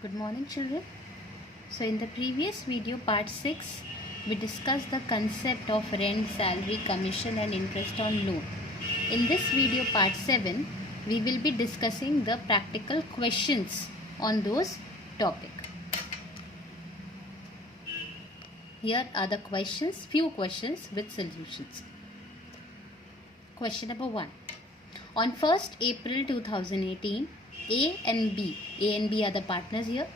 Good morning, children. So, in the previous video, part 6, we discussed the concept of rent, salary, commission, and interest on loan. In this video, part 7, we will be discussing the practical questions on those topics. Here are the questions, few questions with solutions. Question number 1. On 1st April 2018, A and B are the partners here,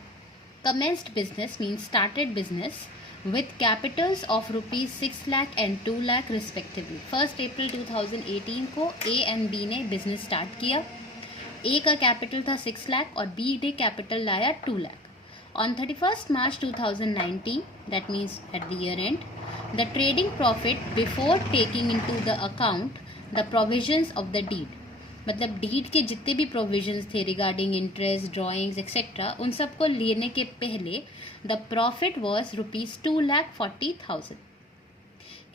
commenced business means started business with capitals of rupees 6 lakh and 2 lakh respectively. 1st April 2018 को A and B ने business start किया. A का capital था 6 लाख और B ने capital लाया 2 lakh. On 31st March 2019, that means at the year end, the trading profit before taking into the account the provisions of the deed, मतलब deed के जितने भी प्रोविजंस थे रिगार्डिंग इंटरेस्ट, ड्राइंग्स एक्सेट्रा, उन सबको लेने के पहले the profit was ₹2,40,000.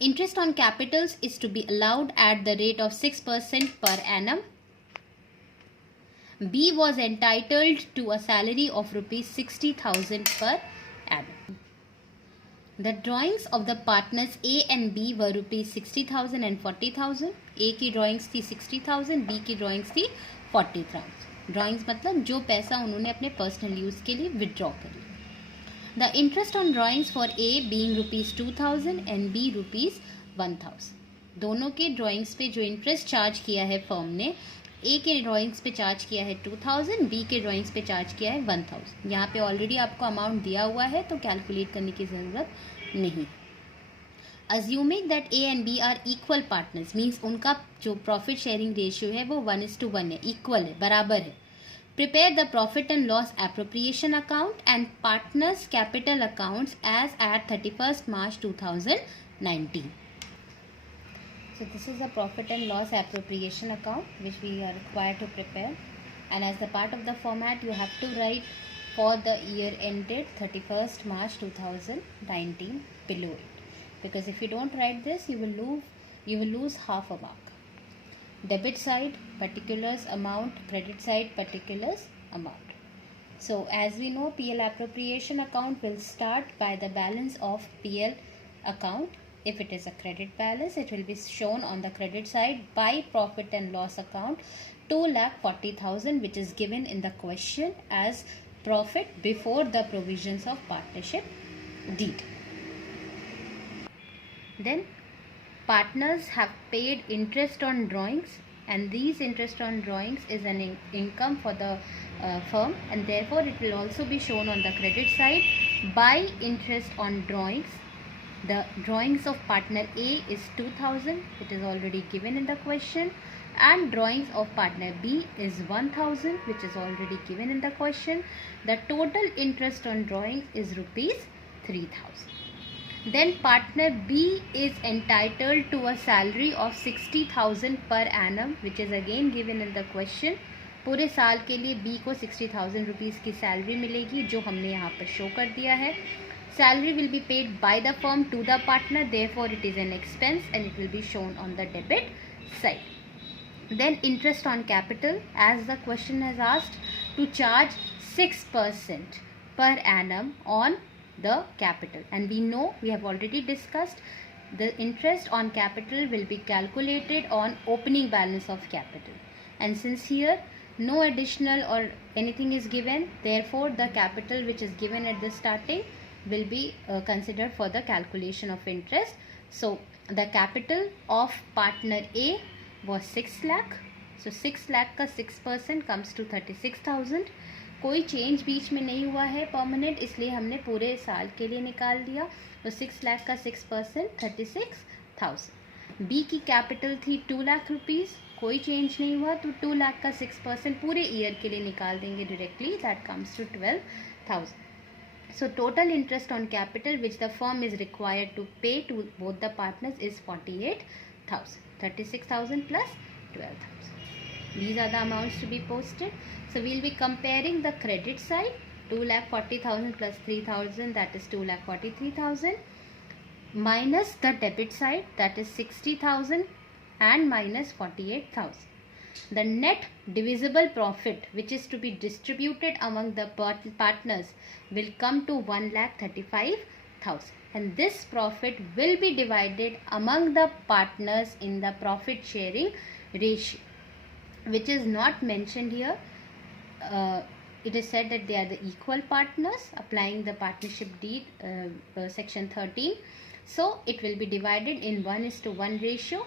Interest on capitals is to be allowed at the rate of 6% per annum. B was entitled to a salary of ₹60,000 per annum. The drawings of the partners A and B were ₹60,000 and 40,000. A की drawings थी 60,000, B की drawings थी 40,000. Drawings मतलब जो पैसा उन्होंने अपने personal use के लिए विदड्रॉ कर लिया. The interest on drawings for A being ₹2,000 and B ₹1,000. दोनों के ड्राइंग्स पे जो इंटरेस्ट चार्ज किया है फर्म ने, A के ड्राइंग्स पे चार्ज किया है 2,000, B के ड्राइंग्स पे चार्ज किया है 1,000. यहाँ पे ऑलरेडी आपको अमाउंट दिया हुआ है तो कैलकुलेट करने की ज़रूरत नहीं. Assuming that A and B are equal partners means उनका जो प्रॉफिट शेयरिंग रेशियो है वो 1:1 है, इक्वल है, बराबर है. Prepare the profit and loss appropriation account and partners capital accounts as at 31st March 2019. So this is the profit and loss appropriation account which we are required to prepare, and as the part of the format you have to write for the year ended 31st March 2019 below it, because if you don't write this you will lose half a mark. Debit side particulars amount, credit side particulars amount. So as we know, PL appropriation account will start by the balance of PL account. If it is a credit balance, it will be shown on the credit side by profit and loss account 2,40,000, which is given in the question as profit before the provisions of partnership deed. Then partners have paid interest on drawings, and these interest on drawings is an income for the firm, and therefore it will also be shown on the credit side by interest on drawings. The drawings of partner A is 2,000, it is already given in the question, and drawings of partner B is 1,000, which is already given in the question. The total interest on drawings is ₹3,000. Then partner B is entitled to a salary of 60,000 per annum, which is again given in the question. पूरे साल के लिए B को 60,000 rupees की salary मिलेगी, जो हमने यहाँ पर शो कर दिया है. Salary will be paid by the firm to the partner, therefore it is an expense and it will be shown on the debit side. Then interest on capital, as the question has asked, to charge 6% per annum on the capital, and we know, we have already discussed, the interest on capital will be calculated on opening balance of capital, and since here no additional or anything is given, therefore the capital which is given at the starting will be considered for the calculation of interest. So the capital of partner A was 6 lakh. So 6 lakh का 6% comes to 36,000. कोई change बीच में नहीं हुआ है permanent, इसलिए हमने पूरे साल के लिए निकाल दिया. तो 6 लाख का 6% 36,000. B की कैपिटल थी 2 लाख रुपीज़, कोई चेंज नहीं हुआ, तो 2 लाख का 6% पूरे ईयर के लिए निकाल देंगे directly. That comes to 12,000. So total interest on capital which the firm is required to pay to both the partners is 48,000. 36,000 plus 12,000. These are the amounts to be posted. So we will be comparing the credit side, 2,40,000 plus 3,000, that is 2,43,000, minus the debit side, that is 60,000, and minus 48,000. the net divisible profit which is to be distributed among the partners will come to 1,35,000, and this profit will be divided among the partners in the profit sharing ratio, which is not mentioned here. It is said that they are the equal partners applying the partnership deed, section 13. So it will be divided in 1:1 ratio.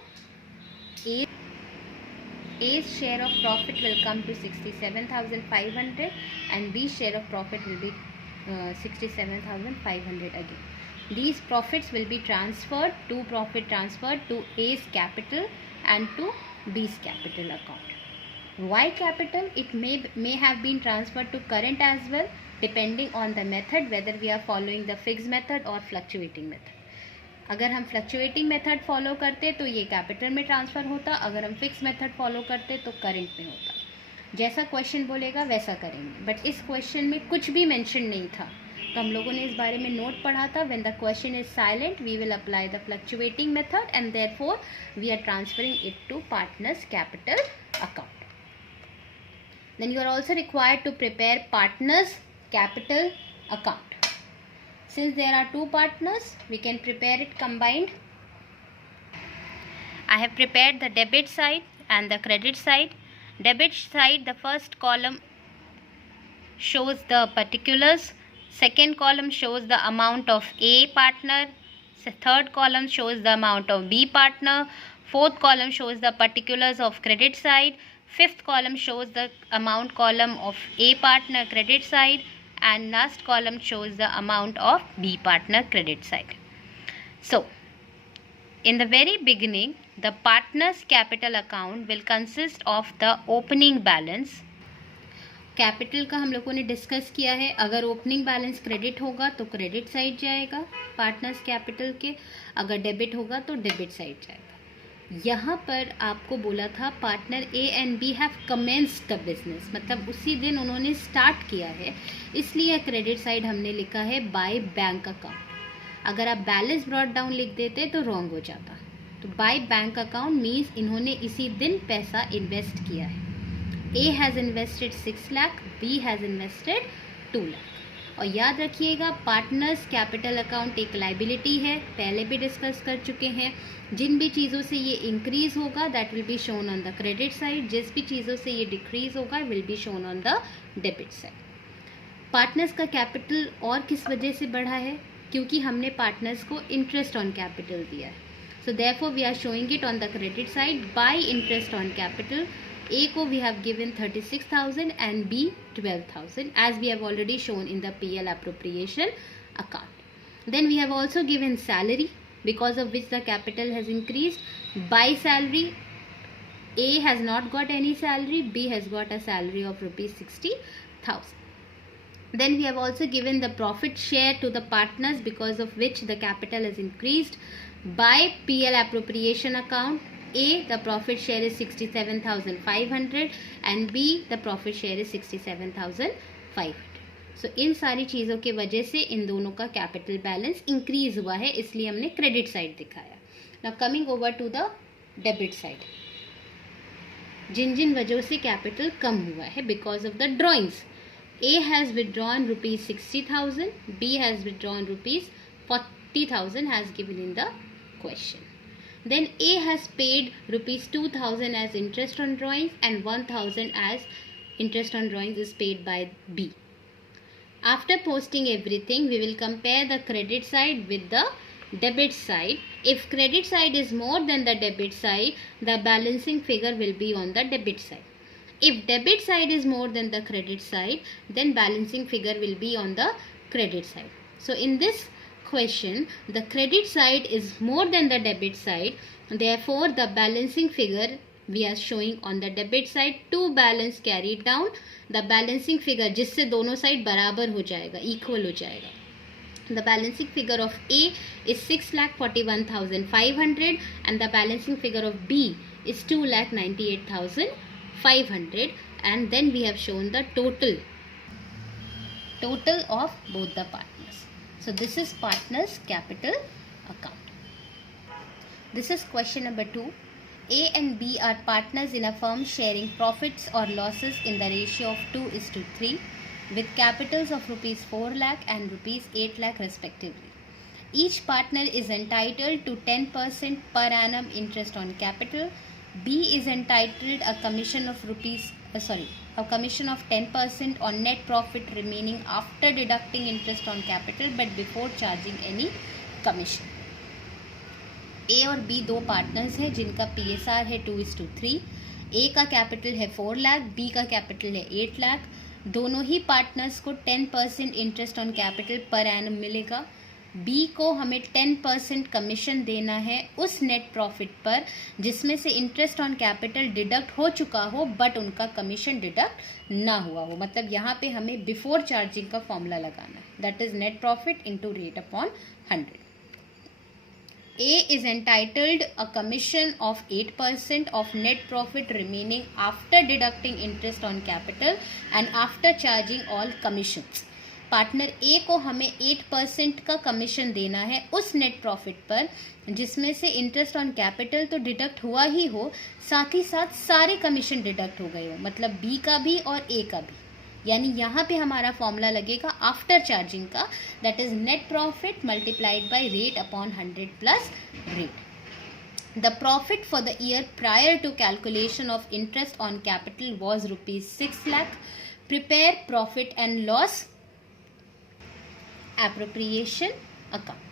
A's share of profit will come to 67,500 and B's share of profit will be 67,500 again. These profits will be transferred to A's capital and to B's capital account. Y capital, it may have been transferred to current as well, depending on the method, whether we are following the fixed method or fluctuating method. अगर हम fluctuating method follow करते तो ये capital में transfer होता, अगर हम fix method follow करते तो करंट में होता. जैसा क्वेश्चन बोलेगा वैसा करेंगे, बट इस क्वेश्चन में कुछ भी मेंशन नहीं था, तो हम लोगों ने इस बारे में नोट पढ़ा था. When the question is silent we will apply the fluctuating method and therefore we are transferring it to partners capital account. Then you are also required to prepare partners capital account. Since there are two partners, we can prepare it combined. I have prepared the debit side and the credit side. Debit side, the first column shows the particulars, second column shows the amount of A partner, third column shows the amount of B partner, fourth column shows the particulars of credit side, fifth column shows the amount column of A partner credit side, and last column shows the amount of B partner credit side. So in the very beginning, the partners capital account will consist of the opening balance. Capital का हम लोगों ने discuss किया है, अगर opening balance credit होगा तो credit side जाएगा पार्टनर्स कैपिटल के, अगर डेबिट होगा तो डेबिट साइड जाएगा. यहाँ पर आपको बोला था partner A and B have commenced the business, मतलब उसी दिन उन्होंने स्टार्ट किया है, इसलिए क्रेडिट साइड हमने लिखा है बाय बैंक अकाउंट. अगर आप बैलेंस ब्रॉट डाउन लिख देते तो रॉन्ग हो जाता. तो बाय बैंक अकाउंट मीन्स इन्होंने इसी दिन पैसा इन्वेस्ट किया है. A has invested 6 lakh, B has invested 2 lakh. और याद रखिएगा पार्टनर्स कैपिटल अकाउंट एक लाइबिलिटी है, पहले भी डिस्कस कर चुके हैं. जिन भी चीज़ों से ये इंक्रीज़ होगा that will be shown on the credit side, जिस भी चीज़ों से ये डिक्रीज़ होगा will be shown on the debit side. Partners का कैपिटल और किस वजह से बढ़ा है, क्योंकि हमने पार्टनर्स को इंटरेस्ट ऑन कैपिटल दिया है. So therefore we are showing it on the credit side by interest on capital. A को we have given 36,000 and B 12,000 as we have already shown in the PL appropriation account. Then we have also given salary because of which the capital has increased. By salary, A has not got any salary, B has got a salary of rupees 60,000. Then we have also given the profit share to the partners because of which the capital has increased. By PL appropriation account, A, the profit share is 67,500 and B, the profit share is 67,500. So इन सारी चीज़ों की वजह से इन दोनों का capital balance increase हुआ है, इसलिए हमने क्रेडिट साइड दिखाया. Now coming over to the debit side, जिन जिन वजहों से कैपिटल कम हुआ है because of the drawings. A has withdrawn rupees 60,000, B has withdrawn rupees 40,000 as given in the question. Then A has paid rupees 2,000 as interest on drawings and 1,000 as interest on drawings is paid by B. After posting everything, we will compare the credit side with the debit side. If credit side is more than the debit side, the balancing figure will be on the debit side. If debit side is more than the credit side, then balancing figure will be on the credit side. So in this question, the credit side is more than the debit side, therefore the balancing figure we are showing on the debit side. To balance carried down, the balancing figure जिससे दोनों side बराबर हो जाएगा, equal हो जाएगा. The balancing figure of A is 6,41,500 and the balancing figure of B is 2,98,500, and then we have shown the total of both the partners. So this is partners capital account. This is question number 2. A and B are partners in a firm sharing profits or losses in the ratio of 2:3 with capitals of rupees 4 lakh and rupees 8 lakh respectively. Each partner is entitled to 10% per annum interest on capital. B is entitled a commission of 10% on net profit remaining after deducting interest on capital but before charging any commission. ए और B दो partners हैं जिनका PSR है 2:3. ए का capital है 4 lakh, B का capital है 8 लाख. दोनों ही पार्टनर्स को 10% interest on capital per annum मिलेगा. बी को हमें 10% कमीशन देना है उस नेट प्रॉफिट पर जिसमें से इंटरेस्ट ऑन कैपिटल डिडक्ट हो चुका हो बट उनका कमीशन डिडक्ट ना हुआ हो. मतलब यहाँ पे हमें बिफोर चार्जिंग का फॉर्मूला लगाना है, that is net profit into rate upon 100. A is entitled a commission of 8% of net profit remaining after deducting interest on capital and after charging all commissions. Partner A को हमें 8% का commission देना है उस net profit पर जिसमें से interest on capital तो डिडक्ट हुआ ही हो, साथ ही साथ सारे कमीशन डिडक्ट हो गए हो, मतलब बी का भी और ए का भी. यानी यहाँ पे हमारा फॉर्मूला लगेगा आफ्टर चार्जिंग का, that is net profit multiplied by rate upon 100 plus rate. The profit for the year prior to calculation of interest on capital was ₹6 lakh. Prepare profit and loss appropriation account.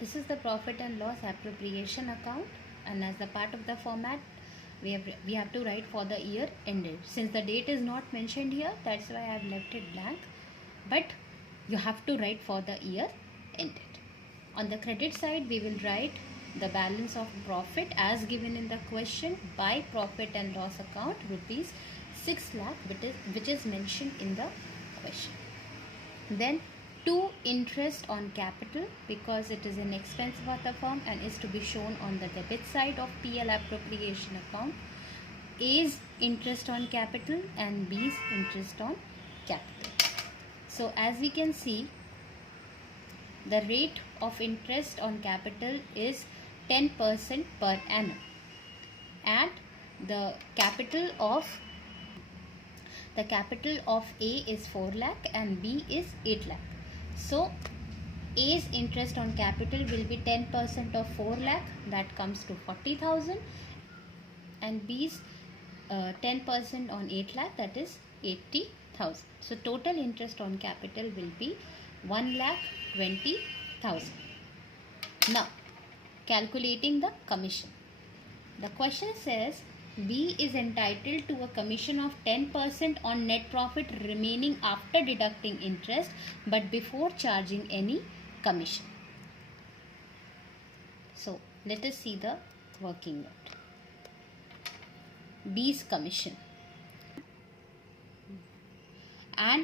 This is the profit and loss appropriation account, and as the part of the format we have to write for the year ended. Since the date is not mentioned here, that's why I have left it blank, but you have to write for the year ended. On the credit side we will write the balance of profit as given in the question by profit and loss account ₹6 lakh, which is mentioned in the question. Then to interest on capital, because it is an expense of the firm and is to be shown on the debit side of PL appropriation account. A's interest on capital and B's interest on capital. So as we can see, the rate of interest on capital is 10% per annum, and the capital of A is 4 lakh and B is 8 lakh. So A's interest on capital will be 10% of 4 lakh, that comes to 40,000, and B's 10% on 8 lakh, that is 80,000. So total interest on capital will be 1,20,000. Now calculating the commission. The question says B is entitled to a commission of 10% on net profit remaining after deducting interest but before charging any commission. So let us see the working note. B's commission, and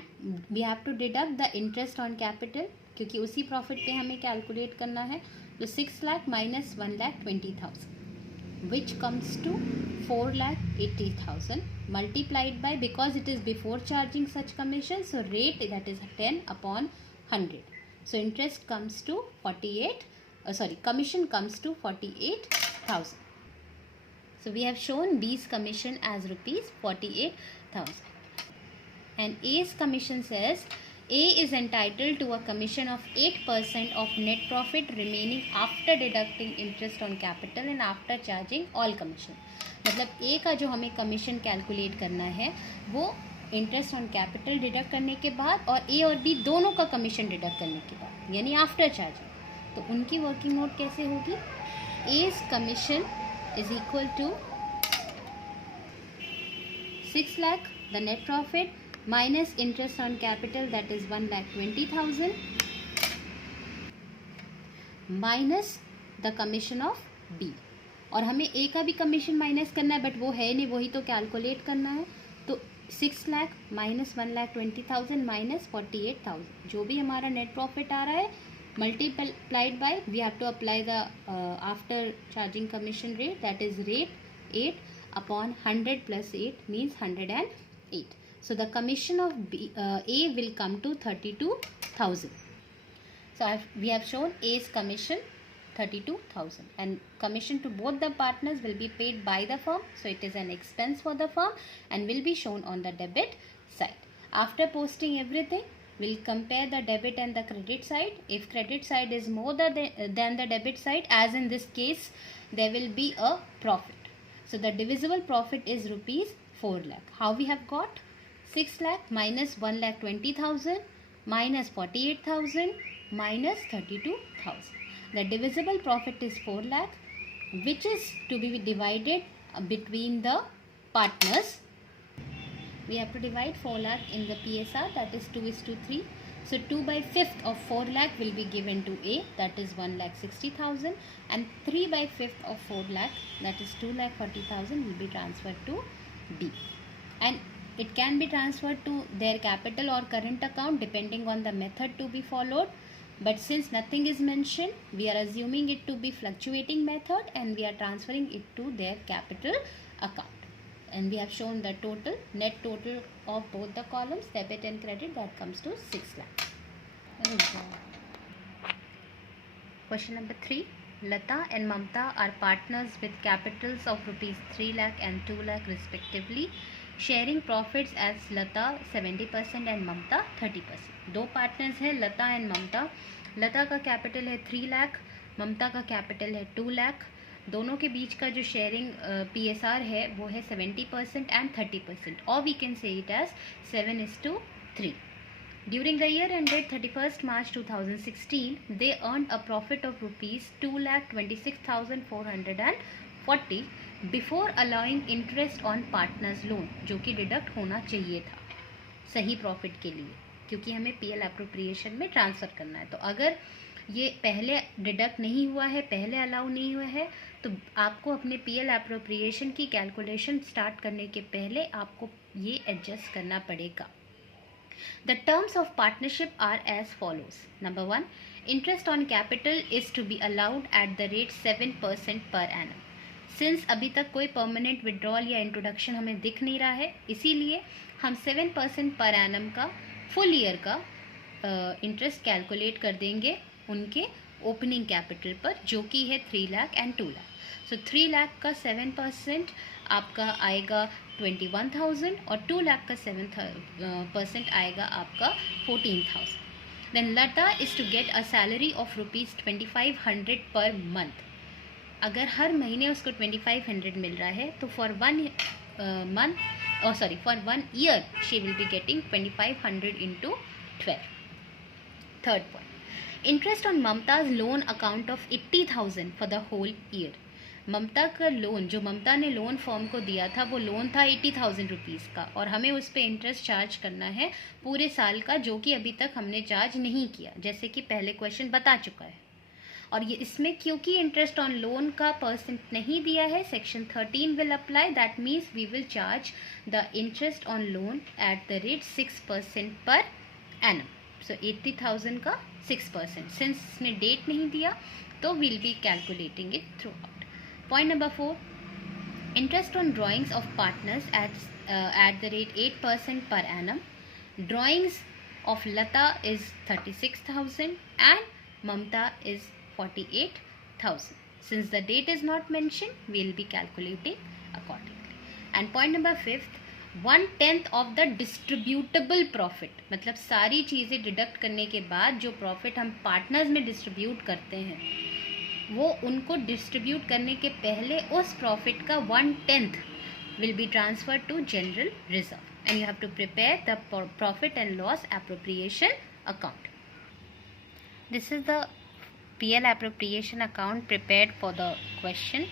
we have to deduct the interest on capital क्योंकि उसी profit पे हमें calculate करना है. तो 6 lakh minus 1,20,000, which comes to 4,80,000 multiplied by, because it is before charging such commission, so rate that is 10 upon 100. So interest comes to commission comes to 48,000. So we have shown B's commission as ₹48,000, and A's commission says A is entitled to a commission of 8% of net profit remaining after deducting interest on capital and after charging all commission. मतलब A का जो हमें commission calculate करना है वो interest on capital deduct करने के बाद और A और B दोनों का कमीशन डिडक्ट करने के बाद, यानी आफ्टर चार्जिंग. तो उनकी वर्किंग नोट कैसे होगी? A's commission is equal to 6 lakh, the net profit, minus interest on capital, that is 1,20,000, minus the commission of B. और हमें A का भी कमीशन माइनस करना है बट वो है नहीं, वही तो कैलकुलेट करना है. तो 6 लाख माइनस 1,20,000 माइनस 48,000, जो भी हमारा नेट प्रॉफिट आ रहा है multiplied by, we have to apply the after charging commission rate, that is rate 8 upon 100 plus 8 means 108. So the commission of A will come to 32,000. So we have shown A's commission 32,000, and commission to both the partners will be paid by the firm, so it is an expense for the firm and will be shown on the debit side. After posting everything, we'll compare the debit and the credit side. If credit side is more than the debit side, as in this case, there will be a profit. So the divisible profit is rupees 4 lakh. How we have got? 6 lakh minus 1,20,000 minus 48,000 minus 32,000. The divisible profit is 4 lakh, which is to be divided between the partners. We have to divide 4 lakh in the PSR, that is 2:3. So 2 by 5th of 4 lakh will be given to A, that is 1,60,000, and 3 by 5th of 4 lakh, that is 2,40,000, will be transferred to B. And it can be transferred to their capital or current account depending on the method to be followed. But since nothing is mentioned, we are assuming it to be fluctuating method and we are transferring it to their capital account. And we have shown the total, net total of both the columns, debit and credit, that comes to 6 lakh. Question number 3. Lata and Mamta are partners with capitals of rupees 3 lakh and 2 lakh respectively, sharing profits as Lata 70% and Mamta 30%. दो partners हैं लता and ममता. लता का capital है 3 लाख, ममता का capital है 2 लाख. दोनों के बीच का जो शेयरिंग PSR है वो है 70% एंड 30%, और we can say it as 7:3. During the year ended 31st March 2016, they earned a profit of rupees 2,26,440 before allowing interest on partners loan, जो कि डिडक्ट होना चाहिए था सही प्रॉफिट के लिए, क्योंकि हमें PL अप्रोप्रिएशन में ट्रांसफ़र करना है. तो अगर ये पहले डिडक्ट नहीं हुआ है, पहले अलाउ नहीं हुआ है, तो आपको अपने PL अप्रोप्रिएशन की कैलकुलेशन स्टार्ट करने के पहले आपको ये एडजस्ट करना पड़ेगा. The terms of partnership are as follows. Number 1, interest on capital is to be allowed at the rate 7% per annum. Since अभी तक कोई permanent withdrawal या introduction हमें दिख नहीं रहा है, इसीलिए हम 7% per annum का फुल ईयर का इंटरेस्ट कैलकुलेट कर देंगे उनके ओपनिंग कैपिटल पर, जो कि है 3 लाख एंड 2 लाख. सो 3 लाख का 7% आपका आएगा 21,000 और 2 लाख का 7% आएगा आपका 14,000. Then Lata is to get a salary of rupees 2,500 per month. अगर हर महीने उसको 2,500 मिल रहा है, तो for 1 year she will be getting 2,500 into 12. Third point, interest on Mamta's loan account of 80,000 for the whole year. ममता का लोन, जो ममता ने लोन फॉर्म को दिया था, वो लोन था 80,000 रुपीज़ का, और हमें उस पर इंटरेस्ट चार्ज करना है पूरे साल का, जो कि अभी तक हमने चार्ज नहीं किया, जैसे कि पहले क्वेश्चन बता चुका है. और ये इसमें क्योंकि इंटरेस्ट ऑन लोन का परसेंट नहीं दिया है, section 13 will apply. That means we will charge the interest on loan at the rate 6% per annum. सो 80,000 का 6%. सिंस इसमें डेट नहीं दिया, तो will be calculating it through out. Point number 4, interest on drawings of partners at the rate 8% per annum. Drawings of Lata is 36,000 and Mamta is 48,000. Since the date is not mentioned, we will be calculating accordingly. And point number 5, 1/10 of the distributable profit, मतलब सारी चीज़ें deduct करने के बाद जो profit हम partners में distribute करते हैं, वो उनको डिस्ट्रीब्यूट करने के पहले उस प्रॉफिट का 1/10 will be transfer to general reserve, and you have to prepare the profit and loss appropriation account. This is the PL appropriation account prepared for the question.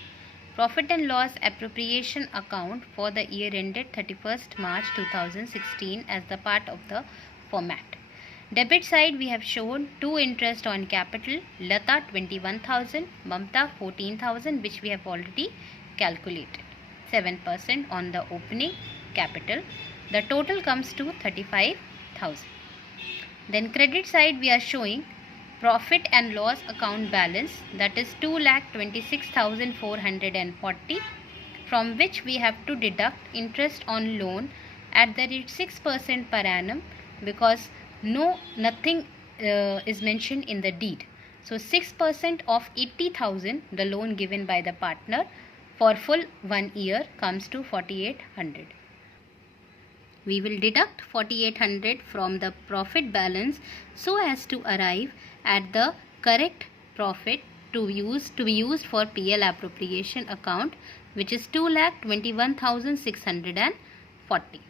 Profit and loss appropriation account for the year ended 31st March 2016 as the part of the format. Debit side, we have shown 2 interest on capital, Lata 21,000, Mamta 14,000, which we have already calculated. 7% on the opening capital. The total comes to 35,000. Then credit side, we are showing profit and loss account balance, that is 2,26,440, from which we have to deduct interest on loan at the rate 6% per annum, because nothing is mentioned in the deed. So 6% of 80,000, the loan given by the partner for full 1 year, comes to 4,800. We will deduct 4,800 from the profit balance so as to arrive at the correct profit to be used for PL appropriation account, which is 2,21,640.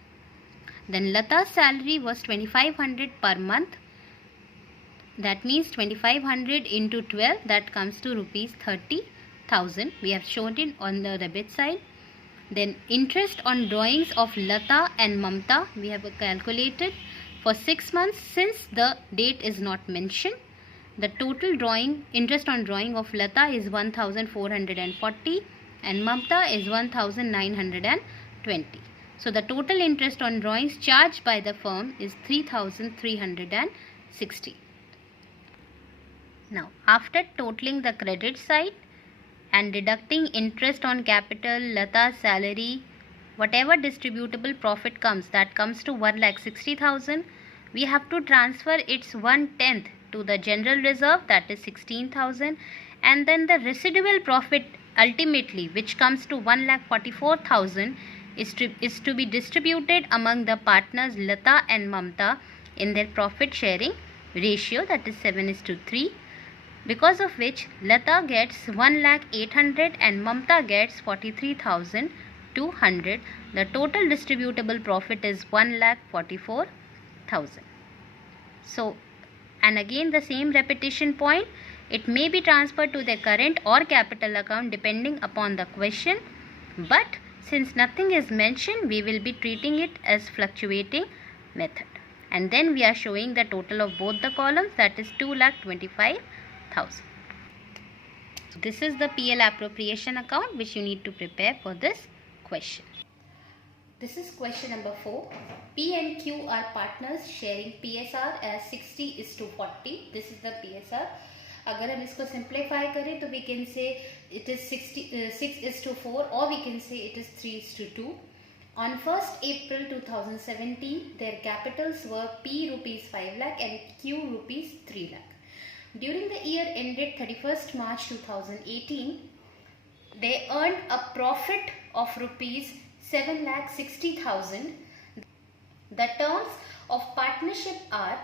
Then Lata's salary was 2,500 per month. That means 2,500 into 12, that comes to rupees 30,000. We have shown it on the debit side. Then interest on drawings of Lata and Mamta we have calculated for 6 months. Since the date is not mentioned, the total interest on drawing of Lata is 1,440 and Mamta is 1,920. So the total interest on drawings charged by the firm is 3,360. Now, after totaling the credit side and deducting interest on capital, Lata's salary, whatever distributable profit comes, that comes to 1,60,000. We have to transfer its 1/10 to the general reserve, that is 16,000, and then the residual profit ultimately, which comes to 1,44,000, is to be distributed among the partners Lata and Mamta in their profit sharing ratio, that is 7:3. Because of which Lata gets 1,08,000 and Mamta gets 43,200. The total distributable profit is 1,44,000. So, and again the same repetition point, it may be transferred to the current or capital account depending upon the question, but since nothing is mentioned, we will be treating it as fluctuating method. And then we are showing the total of both the columns, that is 2,25,000. So this is the PL appropriation account which you need to prepare for this question. This is question number 4. P and Q are partners sharing PSR as 60:40. This is the PSR. अगर हम इसको simplify करें तो we can say it is 6:4 or we can say it is 3:2. On 1st April 2017, their capitals were P rupees 5 lakh and Q rupees 3 lakh. During the year ended 31st March 2018, they earned a profit of rupees 7,60,000. The terms of partnership are: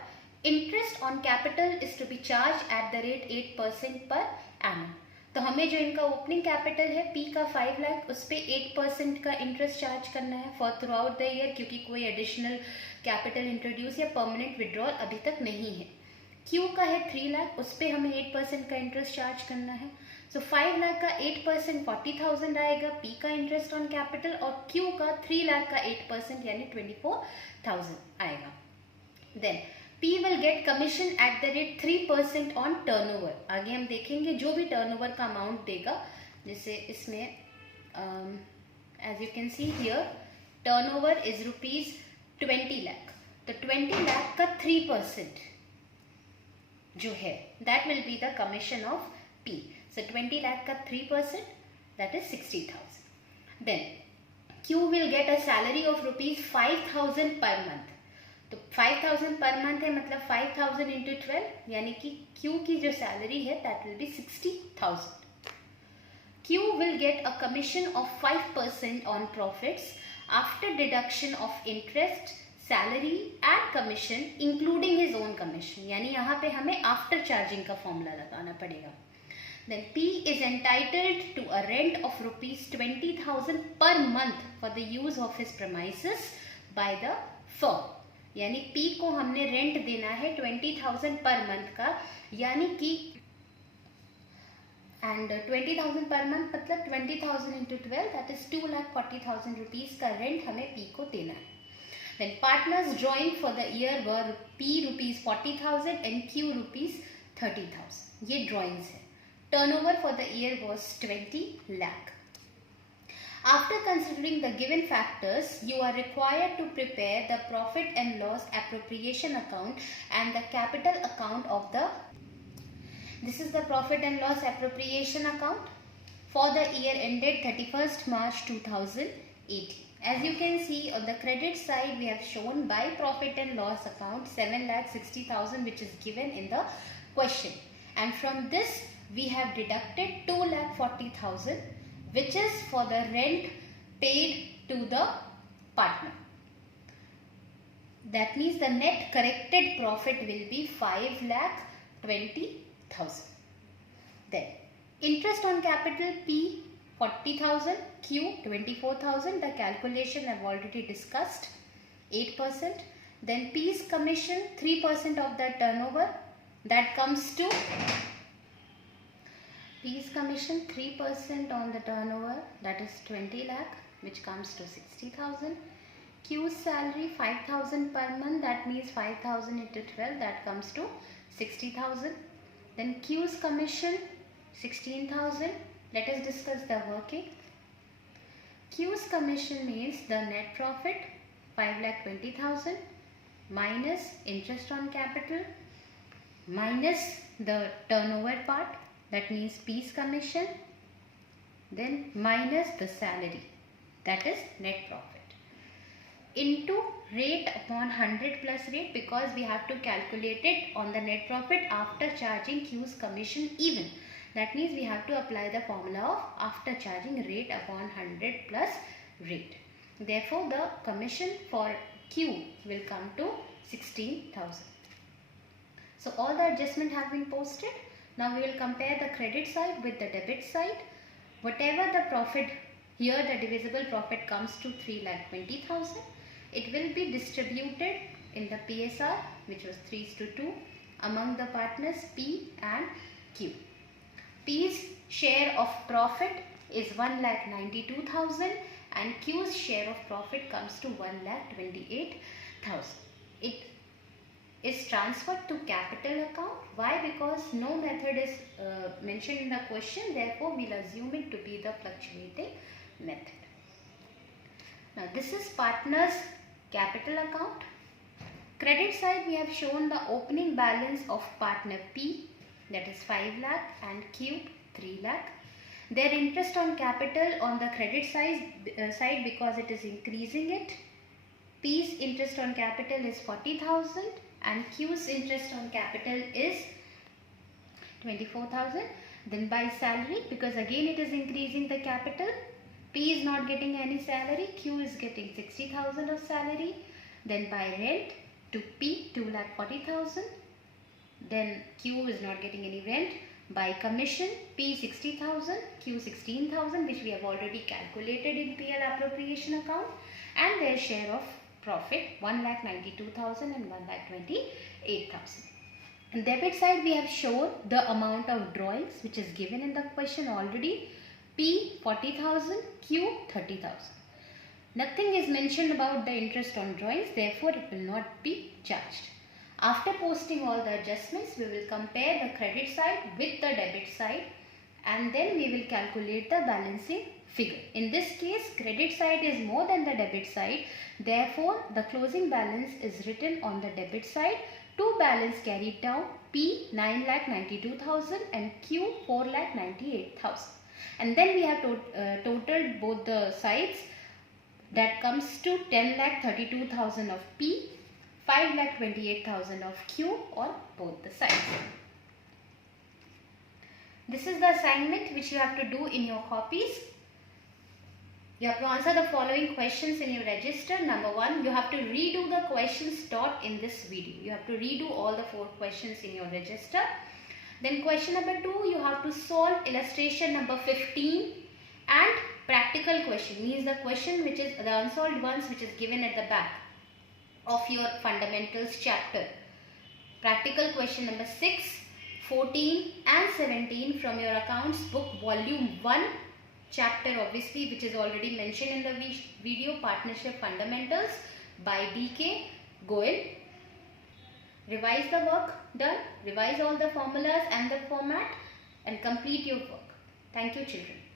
interest on capital is to be charged at the rate 8% per annum. तो हमें जो इनका opening capital है P का 5 लाख, उस पर 8% का interest charge करना है for through out the year, क्योंकि कोई एडिशनल कैपिटल इंट्रोड्यूस या परमानेंट विड्रॉल अभी तक नहीं है. Q का है 3 लाख, उस पर हमें 8% का इंटरेस्ट चार्ज करना है. सो 5 लाख का 8% 40,000 आएगा P का इंटरेस्ट ऑन कैपिटल, और Q का 3 लाख का 8% यानी 24,000 आएगा. Then P will get commission at the rate 3% on turnover. आगे हम देखेंगे जो भी टर्नओवर का अमाउंट देगा, जैसे इसमें as you can see here turnover is rupees 20 lakh, तो 20 lakh का 3% जो है that will be the commission of P. So 20 lakh का 3%, that is 60,000. Then Q will get a salary of rupees 5,000 per month. तो 5,000 per month है, मतलब 5,000 into 12, यानी कि Q की जो सैलरी है that will be 60,000. Q will get a commission of 5% on profits after deduction of interest, salary and commission including his own commission. यानी यहाँ पे हमें after charging का फॉर्मूला लगाना पड़ेगा. Then P is entitled to a rent of rupees 20,000 per month for the use of his premises by the firm. यानी P को हमने रेंट देना है 20,000 पर मंथ का, यानी कि एंड 20,000 पर मंथ मतलब 20,000 into 12, that is 2,40,000 rupees का रेंट हमें P को देना है. Then partners drawing for the year were P rupees 40,000 and Q rupees 30,000. ये ड्रॉइंग्स है. Turnover for the year was 20 lakh. After considering the given factors, you are required to prepare the profit and loss appropriation account and the capital account of the. This is the profit and loss appropriation account for the year ended 31st March 2018. As you can see on the credit side, we have shown by profit and loss account 7,60,000 which is given in the question. and from this we have deducted 2,40,000, which is for the rent paid to the partner. That means the net corrected profit will be 5,20,000. Then interest on capital P 40,000, Q 24,000. The calculation I have already discussed, 8%. Then P's commission 3% of the turnover, that comes to P's commission 3% on the turnover, that is 20 lakh, which comes to 60,000. Q's salary 5,000 per month, that means 5,000 into 12, that comes to 60,000. Then Q's commission 16,000. Let us discuss the working. Q's commission means the net profit 5,20,000 minus interest on capital minus the turnover part, that means P's commission, then minus the salary, that is net profit, into rate upon 100 plus rate, because we have to calculate it on the net profit after charging Q's commission even. That means we have to apply the formula of after charging rate upon 100 plus rate. Therefore, the commission for Q will come to 16,000. So all the adjustment have been posted. Now we will compare the credit side with the debit side. Whatever the profit, here the divisible profit comes to 3,20,000. It will be distributed in the PSR, which was 3:2, among the partners P and Q. P's share of profit is 1,92,000 and Q's share of profit comes to 1,28,000. It is transferred to capital account. Why? Because no method is mentioned in the question, therefore we will assume it to be the fluctuating method. Now this is partners capital account. Credit side, we have shown the opening balance of partner P, that is 5 lakh, and Q 3 lakh. Their interest on capital on the credit side because it is increasing it. P's interest on capital is 40,000 and Q's interest on capital is 24,000. Then by salary, because again it is increasing the capital, P is not getting any salary, Q is getting 60,000 of salary. Then by rent, to P 2,40,000. Then Q is not getting any rent. By commission, P 60,000, Q 16,000, which we have already calculated in PL appropriation account, and their share of profit 1,92,000 and 1,28,000. On debit side, we have shown the amount of drawings which is given in the question already. P 40,000, Q 30,000. Nothing is mentioned about the interest on drawings, therefore it will not be charged. After posting all the adjustments, we will compare the credit side with the debit side and then we will calculate the balancing figure. In this case, credit side is more than the debit side, therefore the closing balance is written on the debit side. Two balance carried down, P 9,92,000 and Q 4,98,000. And then we have totaled both the sides, that comes to 10,32,000 of P, 5,28,000 of Q on both the sides. This is the assignment which you have to do in your copies. You have to answer the following questions in your register. Number 1, you have to redo the questions taught in this video. You have to redo all the 4 questions in your register. Then question number 2, you have to solve illustration number 15 and practical question, means the question which is the unsolved ones which is given at the back of your fundamentals chapter. Practical question number 6, 14 and 17 from your accounts book volume 1 chapter, obviously, which is already mentioned in the video, partnership fundamentals by D.K. Goel. Revise the work done, revise all the formulas and the format and complete your work. Thank you, children.